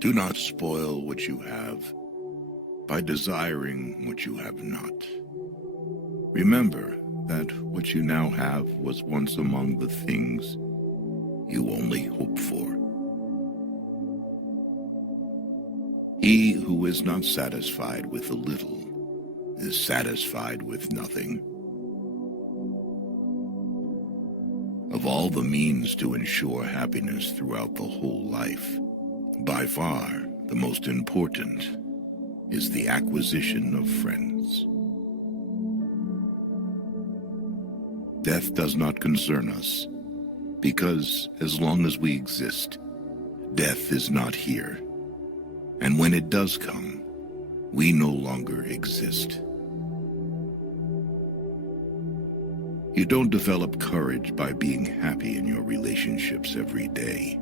Do not spoil what you have by desiring what you have not. Remember that what you now have was once among the things you only hoped for. He who is not satisfied with a little is satisfied with nothing. Of all the means to ensure happiness throughout the whole life, by far the most important is the acquisition of friends. Death does not concern us, because as long as we exist, death is not here. And when it does come, we no longer exist. You don't develop courage by being happy in your relationships every day.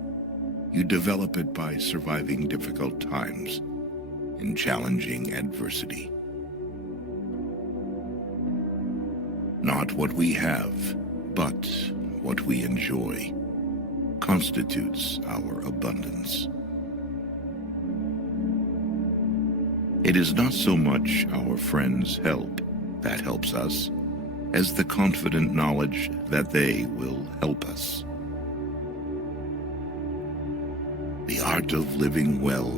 You develop it by surviving difficult times and challenging adversity. Not what we have, but what we enjoy, constitutes our abundance. It is not so much our friends' help that helps us, as the confident knowledge that they will help us. The art of living well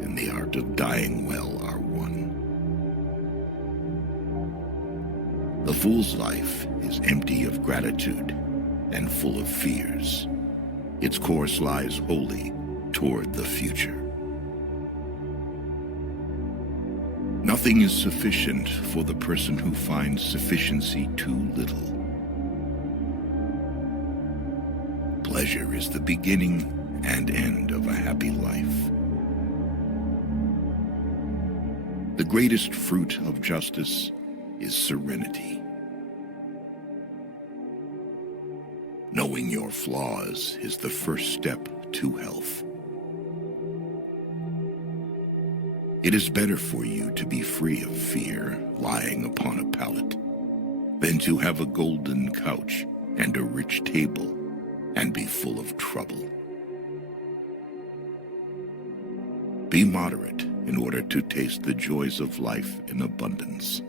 and the art of dying well are one. The fool's life is empty of gratitude and full of fears. Its course lies wholly toward the future. Nothing is sufficient for the person who finds sufficiency too little. Pleasure is the beginning and end of a happy life. The greatest fruit of justice is serenity. Knowing your flaws is the first step to health. It is better for you to be free of fear lying upon a pallet than to have a golden couch and a rich table and be full of trouble. Be moderate in order to taste the joys of life in abundance.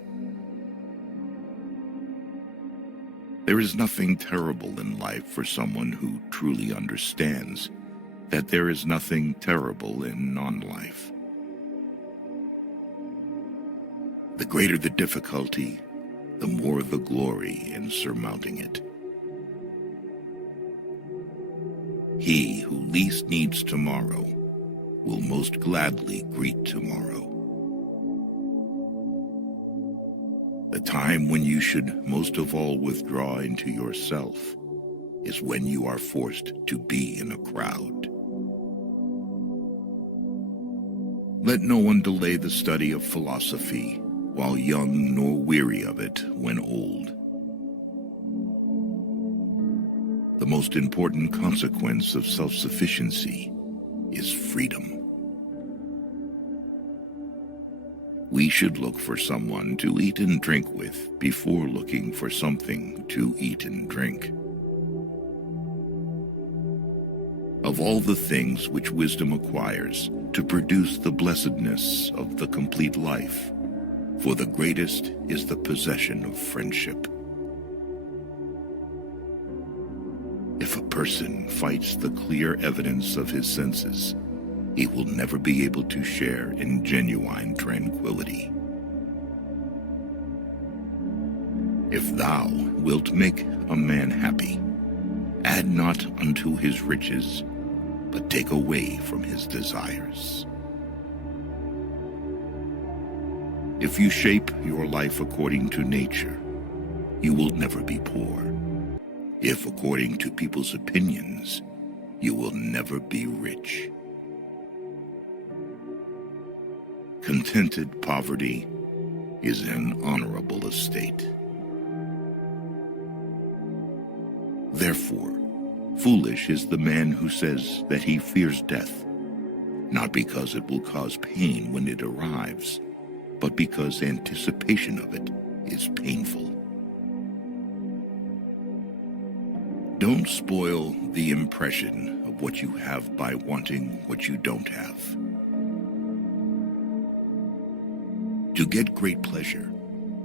There is nothing terrible in life for someone who truly understands that there is nothing terrible in non-life. The greater the difficulty, the more the glory in surmounting it. He who least needs tomorrow will most gladly greet tomorrow. The time when you should most of all withdraw into yourself is when you are forced to be in a crowd. Let no one delay the study of philosophy while young, nor weary of it when old. The most important consequence of self-sufficiency is freedom. We should look for someone to eat and drink with before looking for something to eat and drink. Of all the things which wisdom acquires to produce the blessedness of the complete life, for the greatest is the possession of friendship. If a person fights the clear evidence of his senses, he will never be able to share in genuine tranquility. If thou wilt make a man happy, add not unto his riches, but take away from his desires. If you shape your life according to nature, you will never be poor. If according to people's opinions, you will never be rich. Contented poverty is an honorable estate. Therefore, foolish is the man who says that he fears death, not because it will cause pain when it arrives, but because anticipation of it is painful. Don't spoil the impression of what you have by wanting what you don't have. To get great pleasure,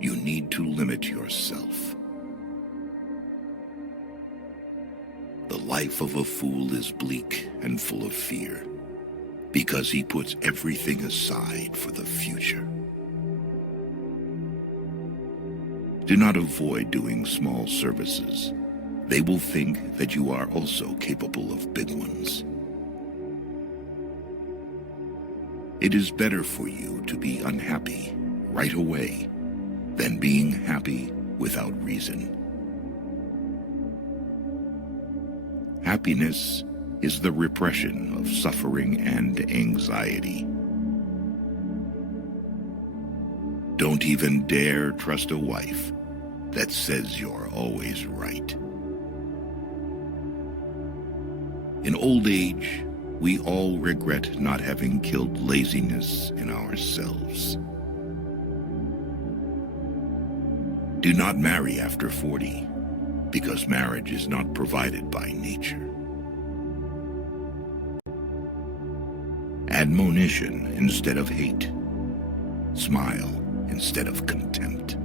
you need to limit yourself. The life of a fool is bleak and full of fear, because he puts everything aside for the future. Do not avoid doing small services. They will think that you are also capable of big ones. It is better for you to be unhappy right away than being happy without reason. Happiness is the repression of suffering and anxiety. Don't even dare trust a wife that says you're always right. In old age, we all regret not having killed laziness in ourselves. Do not marry after 40, because marriage is not provided by nature. Admonition instead of hate. Smile instead of contempt.